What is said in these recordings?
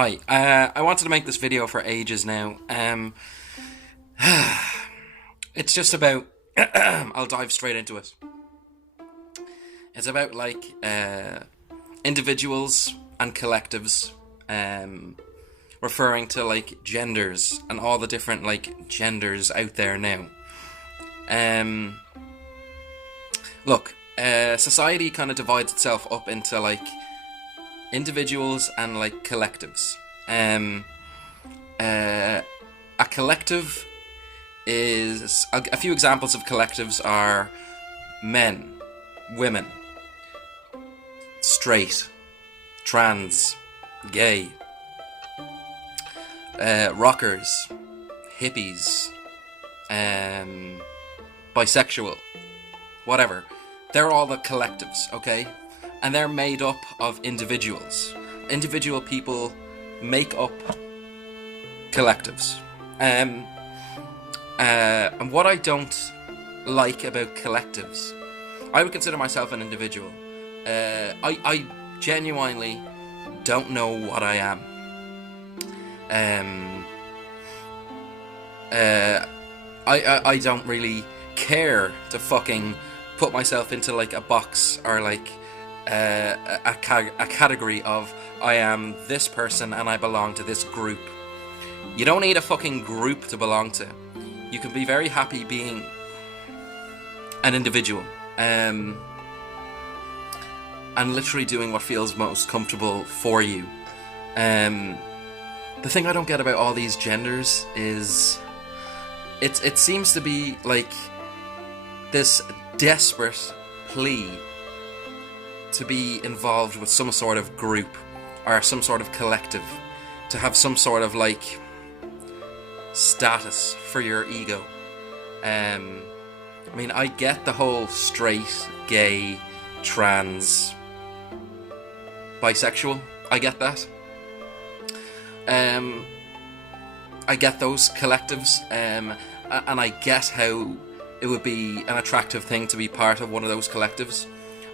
Hi, I wanted to make this video for ages now. It's just about. I'll dive straight into it. It's about individuals and collectives, referring to genders and all the different genders out there now. Um, Look, society kind of divides itself up into individuals and collectives. Um, uh, a collective is a few examples of collectives are men, women, straight, trans, gay, rockers, hippies, bisexual, whatever. They're all the collectives, okay? And they're made up of individuals. Individual people make up collectives. And what I don't like about collectives, I would consider myself an individual. I genuinely don't know what I am. I don't really care to fucking put myself into a box or a category of I am this person and I belong to this group. You don't need a fucking group to belong to. You can be very happy being an individual, and literally doing what feels most comfortable for you. The thing I don't get about all these genders is it seems to be this desperate plea to be involved with some sort of group or some sort of collective, to have some sort of status for your ego. I mean, I get the whole straight, gay, trans, bisexual. I get that. I get those collectives, and I get how it would be an attractive thing to be part of one of those collectives.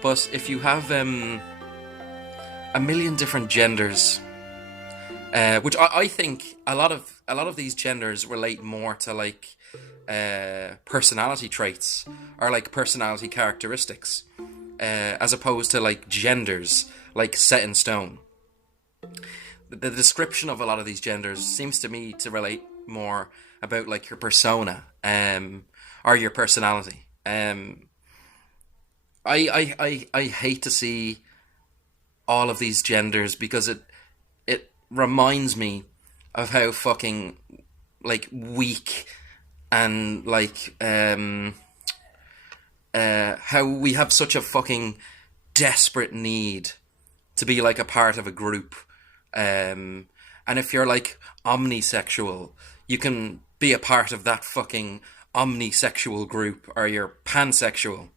But if you have a million different genders, which I think a lot of these genders relate more to personality traits or personality characteristics, as opposed to genders set in stone. The description of a lot of these genders seems to me to relate more about your persona, or your personality. I hate to see all of these genders because it reminds me of how fucking weak and how we have such a fucking desperate need to be a part of a group. And if you're omnisexual, you can be a part of that fucking omnisexual group, or you're pansexual,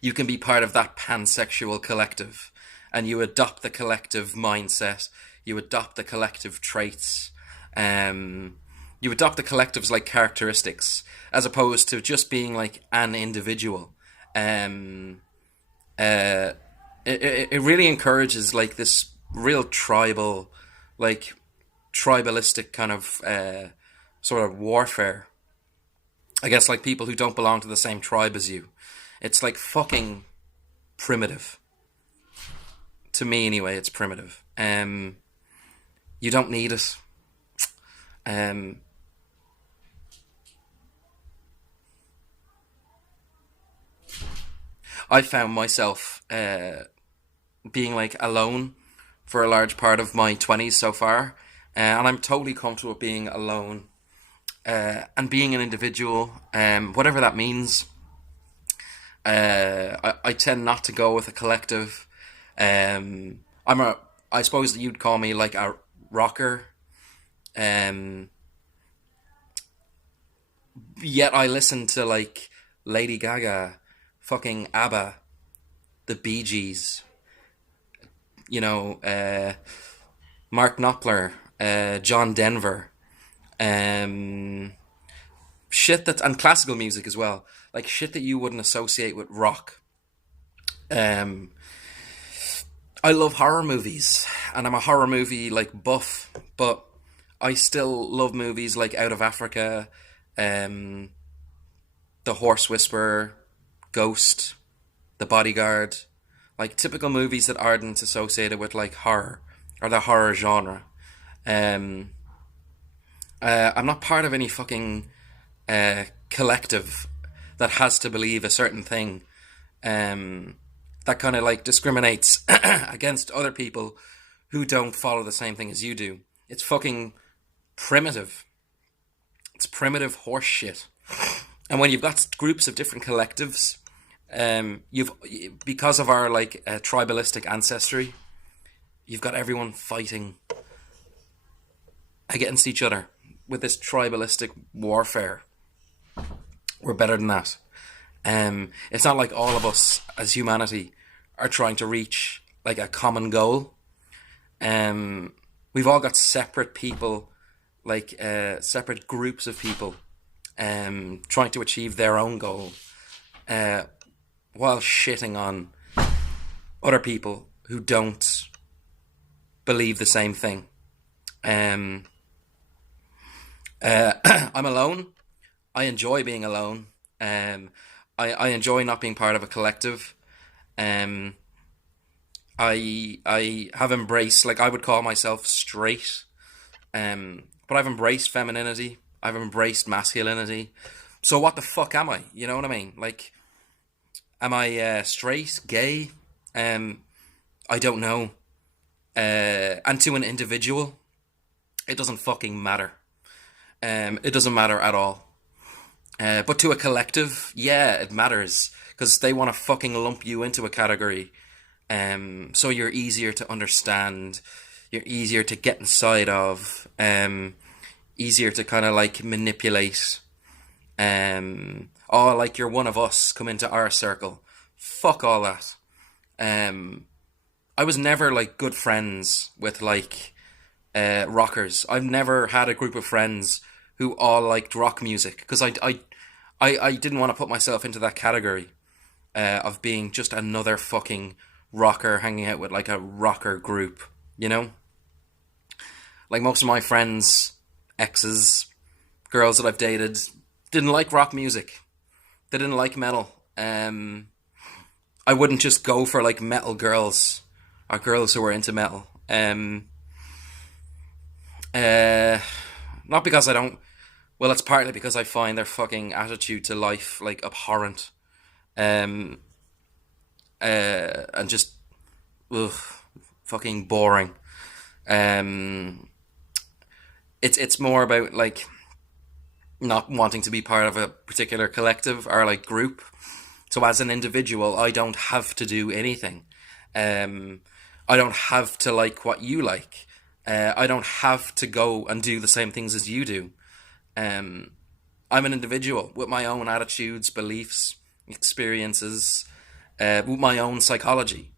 you can be part of that pansexual collective, and you adopt the collective mindset, you adopt the collective traits, you adopt the collective's characteristics, as opposed to just being an individual. It really encourages this real tribalistic kind of sort of warfare. I guess people who don't belong to the same tribe as you. It's fucking primitive. To me anyway, it's primitive. You don't need it. I found myself being alone for a large part of my 20s so far, and I'm totally comfortable with being alone, and being an individual, whatever that means. I tend not to go with a collective. I suppose that you'd call me a rocker. Yet I listen to Lady Gaga, fucking ABBA, the Bee Gees, Mark Knopfler, John Denver, shit and classical music as well, shit that you wouldn't associate with rock. I love horror movies, and I'm a horror movie like buff, but I still love movies like Out of Africa, um, The Horse Whisperer, Ghost, The Bodyguard, like typical movies that aren't associated with like horror or the horror genre. Um, I'm not part of any fucking collective that has to believe a certain thing. Um, that kind of like discriminates against other people who don't follow the same thing as you do. It's fucking primitive. It's primitive horse shit. And when you've got groups of different collectives, you've because of our like tribalistic ancestry, you've got everyone fighting against each other with this tribalistic warfare. We're better than that. It's not like all of us as humanity are trying to reach like a common goal. We've all got separate people, like separate groups of people, trying to achieve their own goal, uh, while shitting on other people who don't believe the same thing. Um, I'm alone. I enjoy being alone. Um, I enjoy not being part of a collective. Um, I have embraced, like I would call myself straight, but I've embraced femininity. I've embraced masculinity. So what the fuck am I? You know what I mean? Like, am I straight, gay? Um, I don't know. And to an individual, it doesn't fucking matter. It doesn't matter at all. But to a collective, yeah, it matters because they want to fucking lump you into a category. So you're easier to understand, you're easier to get inside of, easier to kind of like manipulate. Oh, like you're one of us, come into our circle. Fuck all that. Um, I was never like good friends with like rockers. I've never had a group of friends who all liked rock music because I didn't want to put myself into that category of being just another fucking rocker hanging out with like a rocker group, you know? Like most of my friends, exes, girls that I've dated, didn't like rock music. They didn't like metal. I wouldn't just go for like metal girls or girls who were into metal. Uh, Not because I don't. Well, it's partly because I find their fucking attitude to life like abhorrent, um, and just ugh, fucking boring. Um, it's more about like not wanting to be part of a particular collective or like group. So as an individual, I don't have to do anything. Um, I don't have to like what you like. I don't have to go and do the same things as you do. Um, I'm an individual with my own attitudes, beliefs, experiences, with my own psychology.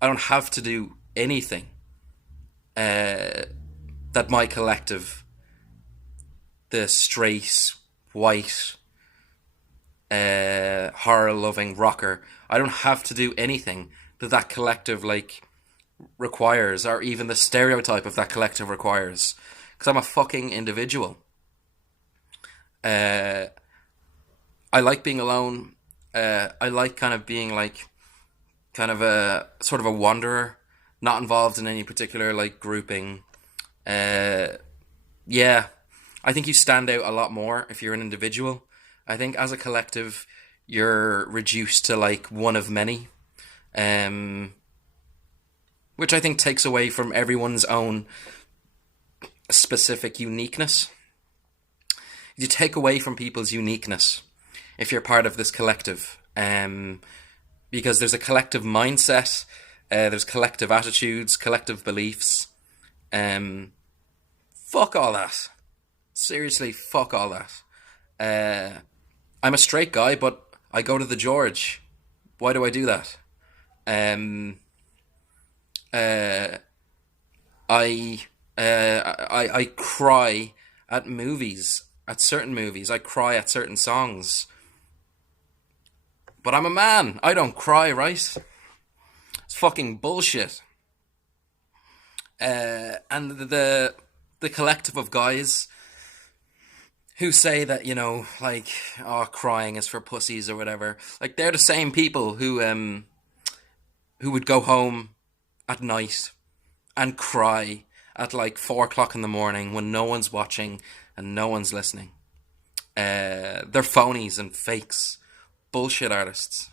I don't have to do anything that my collective, the straight, white, horror loving rocker, I don't have to do anything that that collective like requires, or even the stereotype of that collective requires, because I'm a fucking individual. Uh, I like being alone. I like kind of being like kind of a sort of a wanderer, not involved in any particular like grouping. Uh, yeah, I think you stand out a lot more if you're an individual. I think as a collective, you're reduced to like one of many, um, which I think takes away from everyone's own specific uniqueness. You take away from people's uniqueness if you're part of this collective, because there's a collective mindset, there's collective attitudes, collective beliefs. Um, Fuck all that. Seriously, fuck all that. I'm a straight guy, but I go to the George. Why do I do that? Um, uh, I cry at movies, at certain movies. I cry at certain songs. But I'm a man. I don't cry, right? It's fucking bullshit. And the collective of guys who say that, you know, like, oh, crying is for pussies or whatever. Like, they're the same people who would go home at night and cry at like 4 o'clock in the morning when no one's watching and no one's listening. They're phonies and fakes, bullshit artists.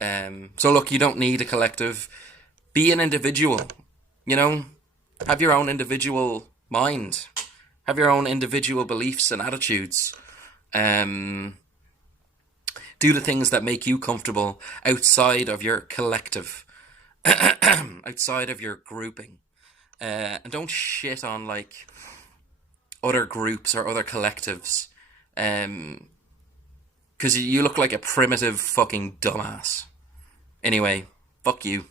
So look, you don't need a collective. Be an individual. You know, have your own individual mind. Have your own individual beliefs and attitudes. Do the things that make you comfortable outside of your collective, outside of your grouping. And don't shit on like other groups or other collectives. Because you look like a primitive fucking dumbass. Anyway, fuck you.